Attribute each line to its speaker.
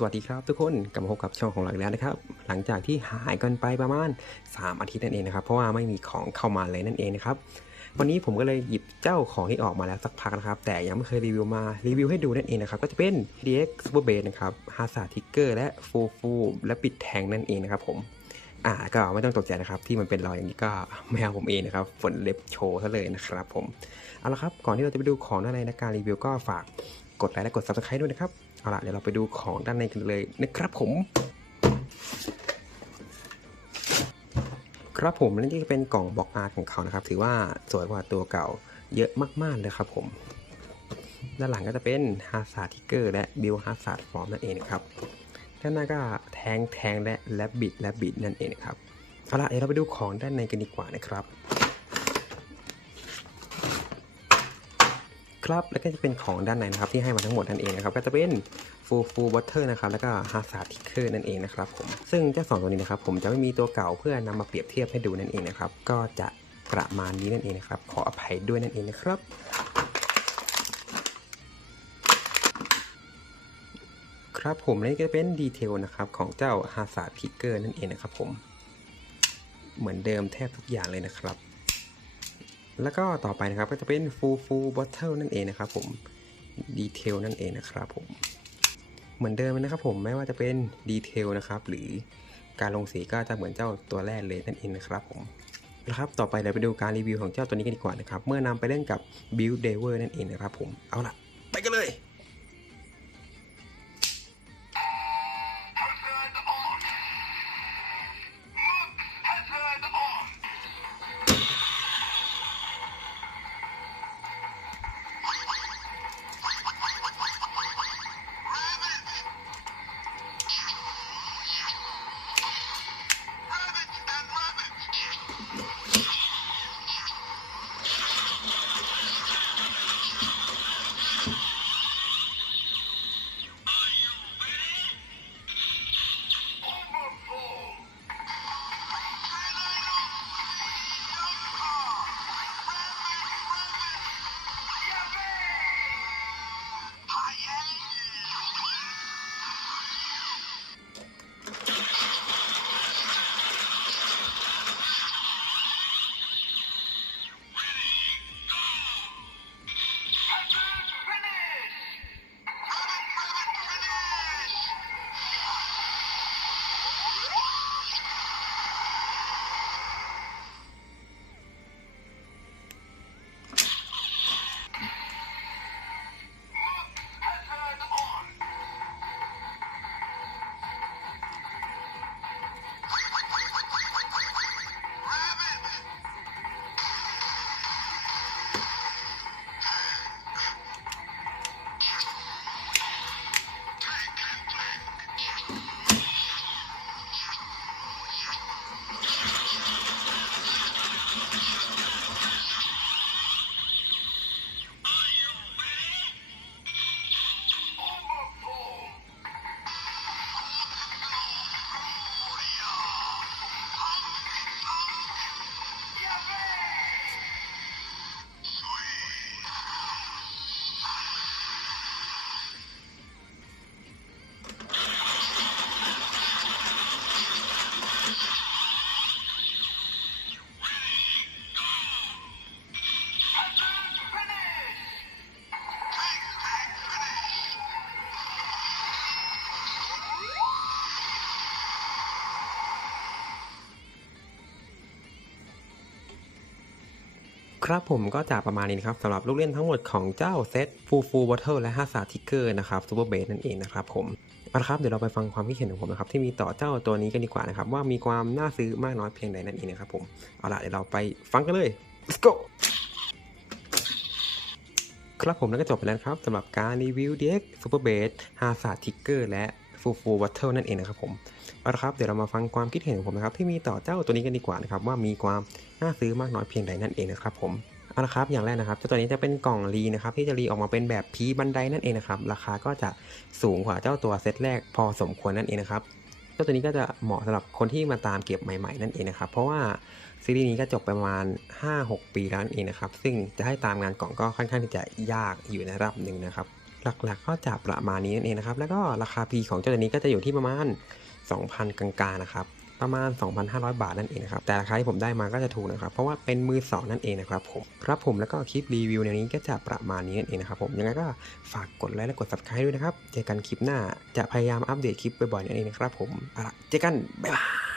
Speaker 1: สวัสดีครับทุกคนกลับมาพบกับช่องของเราอีกแล้วนะครับ หลังจากที่หายกันไปประมาณ 3 อาทิตย์นั่นเองนะครับ เพราะว่าไม่มีของเข้ามาเลยนั่นเองนะครับ วันนี้ผมก็เลยหยิบเจ้าของที่ออกมาแล้วสักพักนะครับ แต่ยังไม่เคยรีวิวมารีวิวให้ดูนั่นเองนะครับ ก็จะเป็น DX Super Base นะครับฮาซาทิกเกอร์และฟูฟูและปิดแทงนั่นเองนะครับ ผม อ่าก็ไม่ต้องตกใจนะครับ ที่มันเป็นรอยอย่างนี้ก็แมวผมเองนะครับฝนเล็บโชว์ซะเลยนะครับ ผมเอาละครับก่อนที่เราจะไปดูของด้านในในการรีวิวก็ฝาก กดไลค์และกด subscribe ด้วยนะครับ เอาล่ะ เดี๋ยวเราไปดูของด้านในกันเลยนะครับผม ครับผมและนี่ก็เป็นกล่องบล็อกอาร์ตของเขานะครับ ถือว่าสวยกว่าตัวเก่าเยอะมากๆเลยครับผม ด้านหลังก็จะเป็นฮา z า r d ทิกเกอร์และบิลฮา z า r d ฟอร์มนั่นเองนะครับ ด้านหน้าก็แทงแทงและแลบบิดแลบบิดนั่นเองนะครับ เอาล่ะ เดี๋ยวเราไปดูของด้านในกันดีกว่านะครับ ครับ แล้วก็จะเป็นของด้านในนะครับที่ให้มาทั้งหมดนั่นเองนะครับ ก็จะเป็นฟูฟูวอเตอร์นะครับ แล้วก็ฮา z าทิกเกอร์นั่นเองนะครับผม ซึ่งเจ้าสองตัวนี้นะครับ ผมจะไม่มีตัวเก่าเพื่อนำมาเปรียบเทียบให้ดูนั่นเองนะครับ ก็จะประมาณนี้นั่นเองนะครับ ขออภัยด้วยนั่นเองนะครับครับผมและนี่ก็จะเป็นดีเทลนะครับของเจ้าฮา z าทิกเกอร์นั่นเองนะครับผม เหมือนเดิมแทบทุกอย่างเลยนะครับ แล้วก็ต่อไปนะครับก็จะเป็นฟูฟูบอทเทิลนั่นเองนะครับผมดีเทลนั่นเองนะครับผมเหมือนเดิมนะครับผมไม่ว่าจะเป็นดีเทลนะครับหรือการลงสีก็จะเหมือนเจ้าตัวแรกเลยนั่นเองนะครับผมนะครับต่อไปเราไปดูการรีวิวของเจ้าตัวนี้กันดีกว่านะครับเมื่อนำไปเล่นกับ Build d e v e r นั่นเองนะครับผมเอาล่ะ ไปกันเลย ครับผมก็จะประมาณนี้นะครับสำหรับลูกเล่นทั้งหมดของเจ้าเซตฟูฟูบอทเทิลและฮา z าทิกเกอร์นะครับซูเปอร์เบสนั่นเองนะครับผมเอาละครับเดี๋ยวเราไปฟังความคิดเห็นของผมนะครับที่มีต่อเจ้าตัวนี้กันดีกว่านะครับว่ามีความน่าซื้อมากน้อยเพียงใดนั่นเองนะครับผมเอาละเดี๋ยวเราไปฟังกันเลย let's go ครับผมแล้วก็จบไปแล้วครับสำหรับการรีวิว DX Super Base h a z a r d Ticker และ Full Full Battle นั่นเองนะครับผมเอาละครับเดี๋ยวเรามาฟังความคิดเห็นของผมนะครับที่มีต่อเจ้าตัวนี้กันดีกว่านะครับว่ามีความน่าซื้อมากน้อยเพียงใดนั่นเองนะครับผมเอาละครับอย่างแรกนะครับเจ้าตัวนี้จะเป็นกล่องรีนะครับที่จะรีออกมาเป็นแบบพีบันไดนั่นเองนะครับราคาก็จะสูงกว่าเจ้าตัวเซตแรกพอสมควรนั่นเองนะครับเจ้าตัวนี้ก็จะเหมาะสำหรับคนที่มาตามเก็บใหม่ๆนั่นเองนะครับเพราะว่าซีรีส์นี้ก็จบไปประมาณ 5-6 ปีแล้วนั่นเองนะครับซึ่งจะให้ตามงานกล่องก็ค่อนข้างที่จะยากอยู่ในระดับหนึ่งนะครับ หลักๆ ก็จะประมาณนี้นั่นเองนะครับ แล้วก็ราคา P ของเจ้าตัวนี้ก็จะอยู่ที่ประมาณ 2,000 กลางๆนะครับ ประมาณ 2,500 บาทนั่นเองนะครับ แต่ราคาที่ผมได้มาก็จะถูกนะครับ เพราะว่าเป็นมือสองนั่นเองนะครับผม ครับผมแล้วก็คลิปรีวิวแนนี้ก็จะประมาณนี้นั่นเองนะครับผม ยังไงก็ฝากกดไลค์และกด subscribe ด้วยนะครับ เจอกันคลิปหน้า จะพยายามอัปเดตคลิปบ่อยๆนั่นเองนะครับผมเอาล่ะเจอกัน บ๊ายบาย